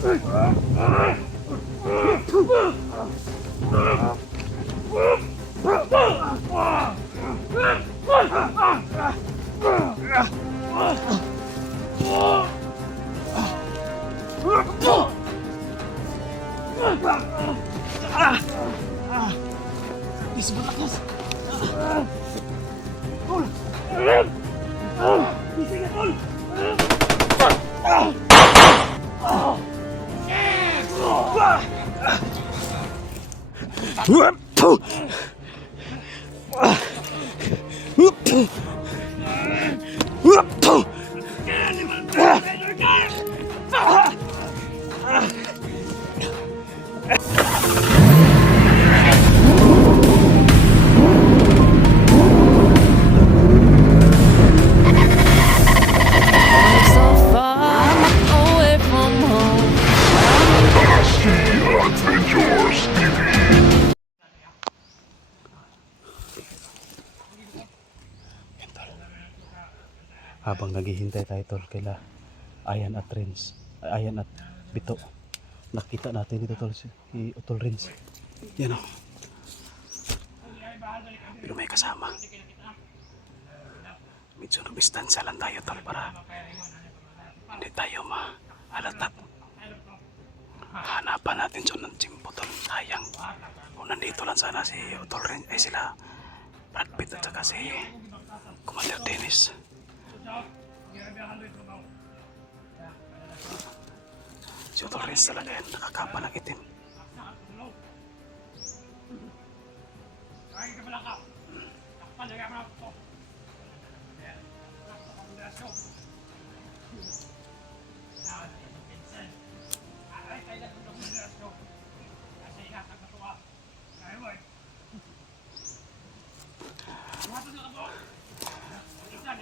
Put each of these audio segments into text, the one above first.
Bisa berlakas. Bisa nggak, Tol? So far away from home. Habang naghihintay tayo tol kaila Ayan at Rins, Ayan at Bito, nakita natin dito tol si Utol Rins. Yan o, pero may kasama. Medyo nag-distansya lang tayo tol para hindi tayo mahalata. Hanapan natin siya ng tsimpo tol. Sayang kung nandito lang sana si Utol Rins, ay sila Brad Pitt at saka si Commander Dennis. Si Utol Rins talaga yan, nakakapa ng itim.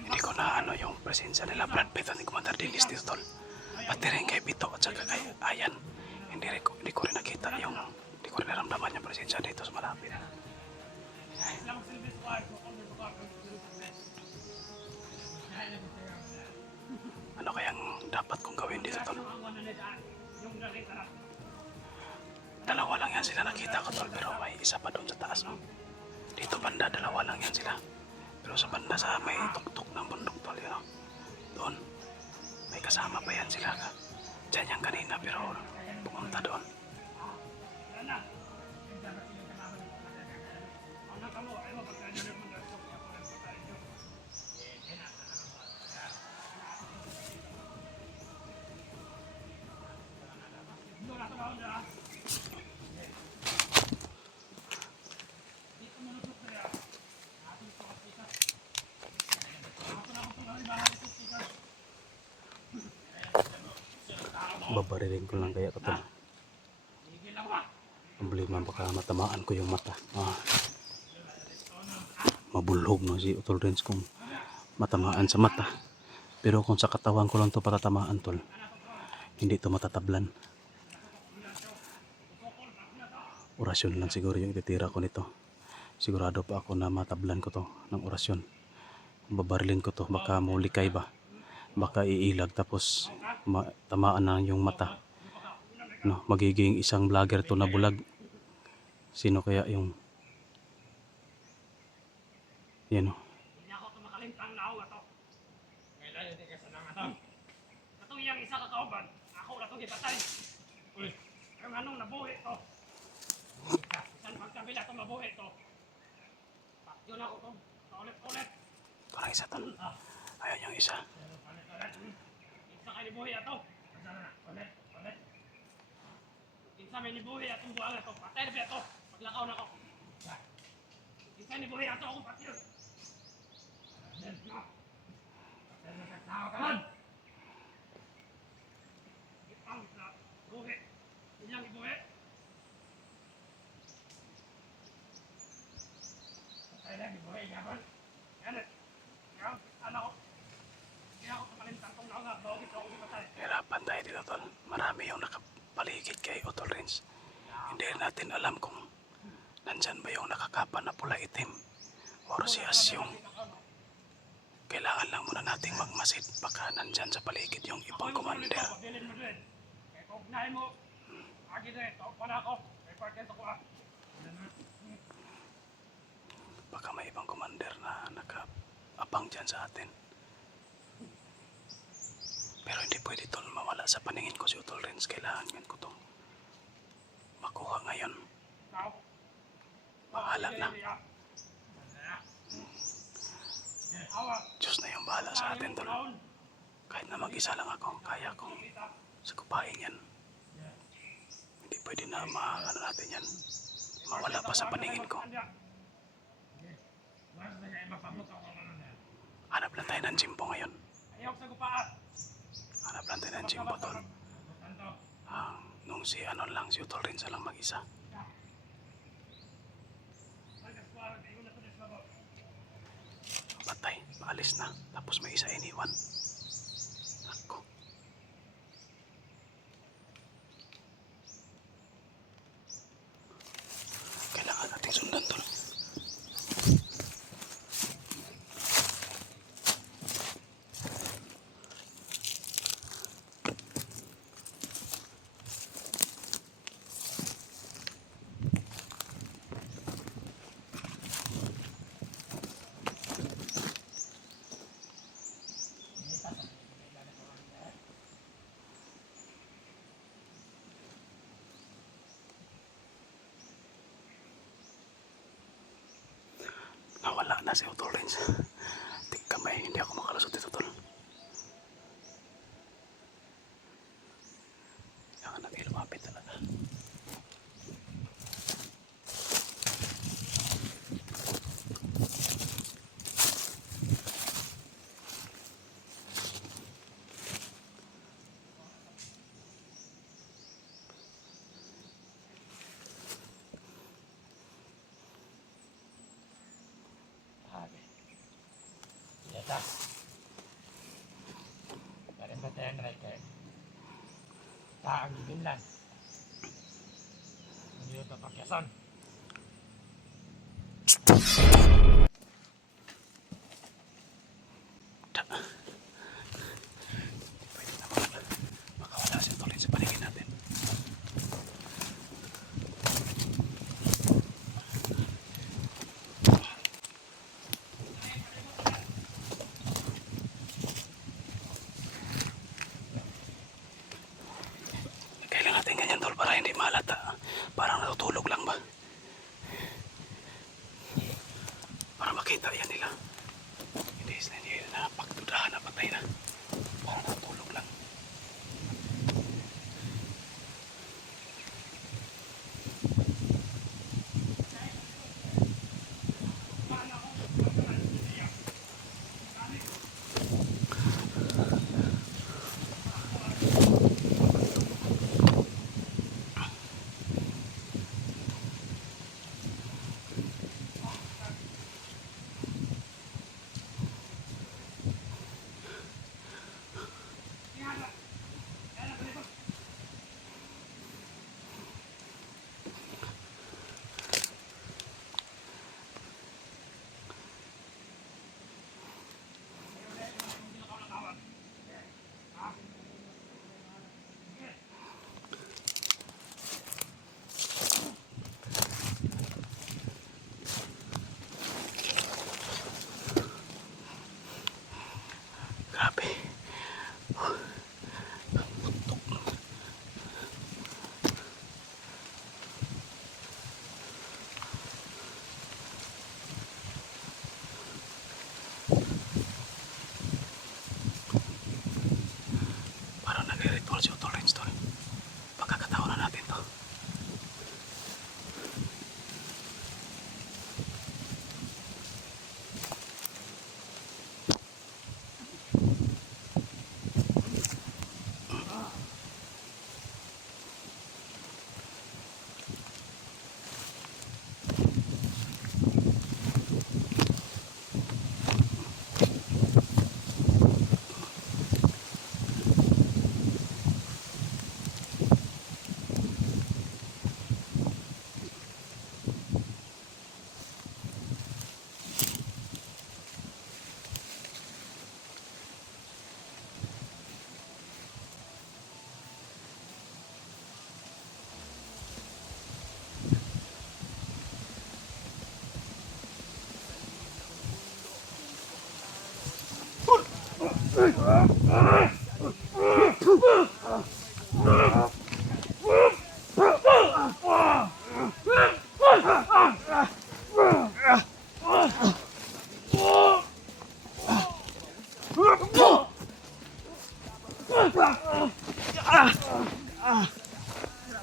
Hindi ko na ano yung presensya nila Brad Pitt at ni Commander Dennis dito tol. Pati rin kay Bito at saka kay Ayan. Hindi ko rin nakita yung, hindi ko rin naramdaman yung presensya dito sa malapit. Ano kayang dapat kong gawin dito tol? Dalawa lang yan sila nakita ko tol, pero may isa pa doon sa taas no? Dito banda dalawa lang yan sila. Pero sa banda sa may tuktok ng bundok tol yun no? Doon may kasama pa yan sila ka. Diyan yan kanina pero pumunta doon. Babaririn ko lang kaya katol. Problema baka matamaan ko yung mata. Mabulhog no si Utol Rins kung matamaan sa mata. Pero kung sa katawan ko lang to patatamaan tol, hindi to matatablan. Orasyon lang siguro yung ititira ko nito. Sigurado pa ako na matablan ko to ng orasyon. Babarilin ko to, baka mulikay ba, baka iilag tapos tamaan na yung mata no, magiging isang vlogger to na bulag. Sino kaya yung yan no? Katong yang isa ka kauban, ako na itong ipatay. Ang anong nabuhi to? Isang pagkabila itong mabuhi to. Yun ako to. Ulit-ulit. Parang isa tol. Ayan yung isa. Isa kayo nibuhi ato. Ulit. Isa may nibuhi atong buwang ato. Patay na ba ato? Maglakaw na ako. Isa nibuhi ato akong patay. Kalan! Ipang sa buhi. Inyang ibuhi. Patay na ibuhi. Yaman. Yanit. Anak ko. Kaya ako kamalintang kong naunga. Bawag ito akong ipatay. Hirapan tayo dito tol. Marami yung nakapaligid kay Utol Rins. Hindi natin alam kung nandyan ba yung nakakapa na pula itim or si Asyong. Kailangan lang muna nating magmasid, baka nandyan sa paligid yung ibang commander. Unahin mo. Agi na ito. Para ako. May parking sa kuha. Baka may ibang commander na nakaabang dyan sa atin. Pero hindi pwede tol mawala sa paningin ko si Utol Renz. Kailangan ko itong makuha ngayon. Ikaw. Bahala na. Awa. Diyos na yung bahala sa atin tol. Kahit na mag-isa lang ako, kaya kong sagupain yan. Hindi pwede na ano natin yan. Mawala pa sa paningin ko. Hanap lang tayo ng Jimbo ngayon. Ayaw sa gupaan. Hanap lang tayo ng Jimbo tol. Nung si ano lang, si Utol Renz lang mag-isa. Patay, maalis na. Tapos may isa iniwan. Ako. Kailangan nating sundan tol. Nawala na si Utol Renz. Tik kamay, hindi ako makalusot dito tol. Kailangan natin lumapit talaga. Yata. Dari batean mereka. Tak gimlan. Ini untuk pakesan. Pwede na makawala si Utol Renz sa paningin natin. Kailangan natin ganyan tol para hindi malata. Parang natutulog lang ba? Para makita yan nila. Hindi na pagdudahan na patay na. Parang natutulog lang.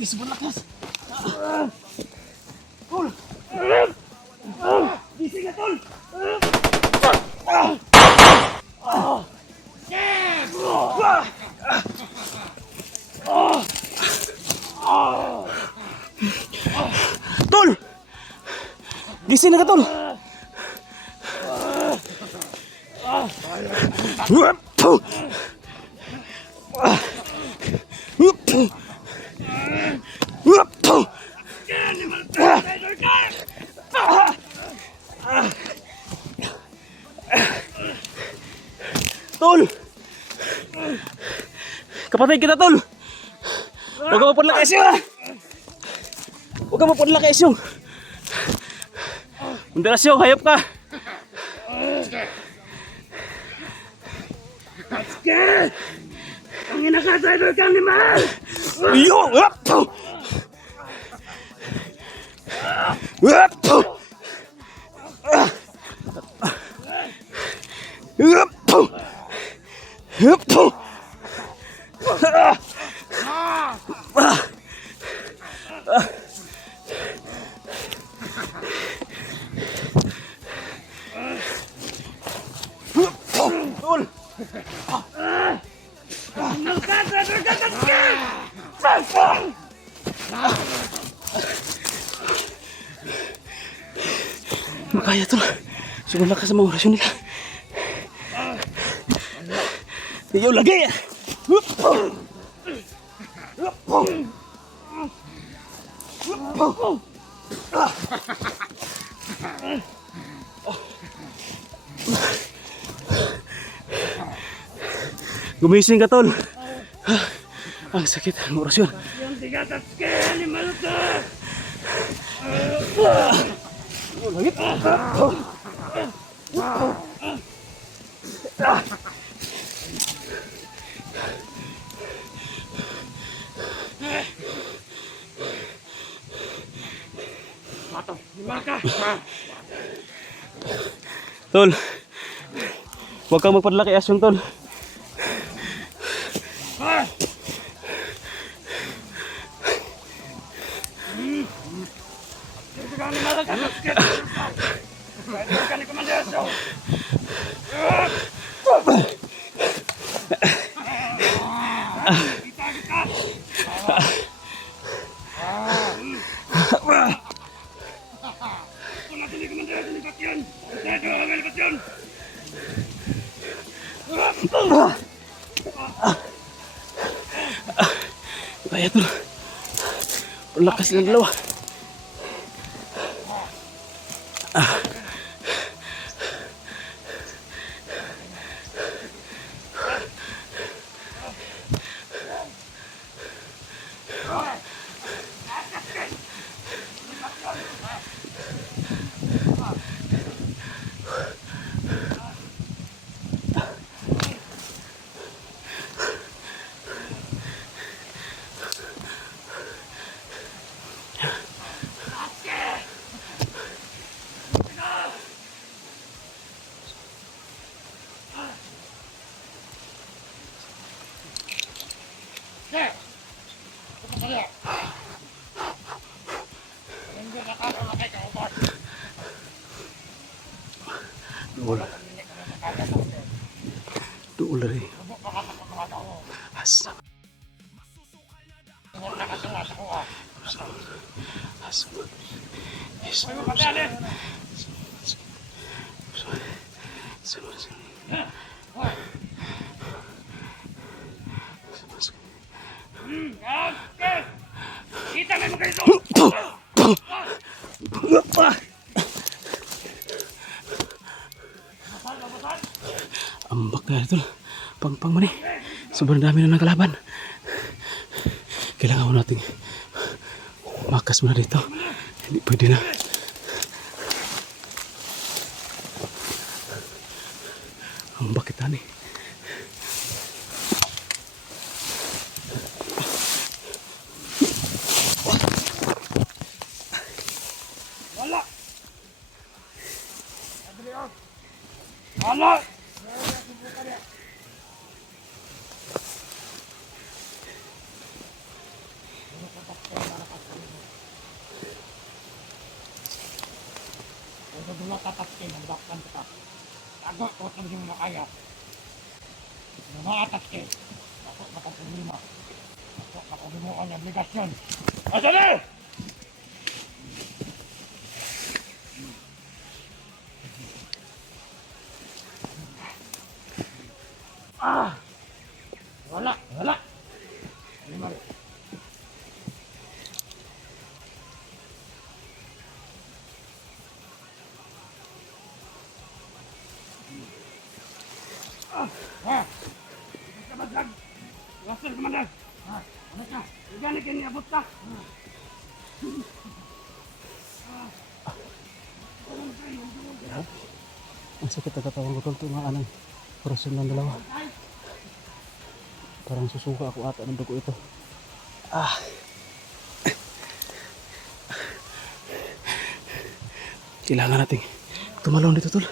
Di sobrang lakas. Gising ka, tol! Tol! Gising na ka, tol! Tol! Kapatay kita, tol! Huwag ka mapunla kay Isyong, ha! Huwag ka mapunla kay Isyong! Hindi na Isyong, hayop ka! Atsuke! Ang ina ka, driver ka, animal! Iyo! Tol! Ang ka, driver ka, Atsuke! Makaya, tol. Sobrang lakas sa mga orasyon nila. Iyo lagi! Gumising ka, tol. Ang sakit ng orasyon. Yung tiga, Atsuke! Animal ka! Animal ka! Tol, huwag kang magpadala kay Asyong, tol. Animal ka, Atsuke! Driver ka ni Commander Asyong! Itagit ka! Kung natin ni Commander Asyong lipat yan! Dahil yung mga lipat yan! Kaya, tol. Ang lakas ng dalawa. Dool. Dool rin. Asa. Asa. Kita mo kayo ito! Ambak na ito. Pang man eh. Sobrang dami na ng kalaban. Kailangan mo nating makas muna dito. Hindi pwede na. Ambak kita nih. Wala! Kung dula tatatkin, nagbaktan kita. Tago ko sa mga makaya. Namaatatkin. Ako makapulima. Ako makabunuan ng obligasyon. Asa na! Ah! Wala! Wala! Lima. Ah! Kabadag! Wasal kamandag! Ah! Ano ka? Igani kini abot ka! Ang sakit na katawan ko tol, nga anang operasyon ng dalawa. Parang susuka ako ata ng dugo ito. Ah. Kailangan natin tumalon dito tol.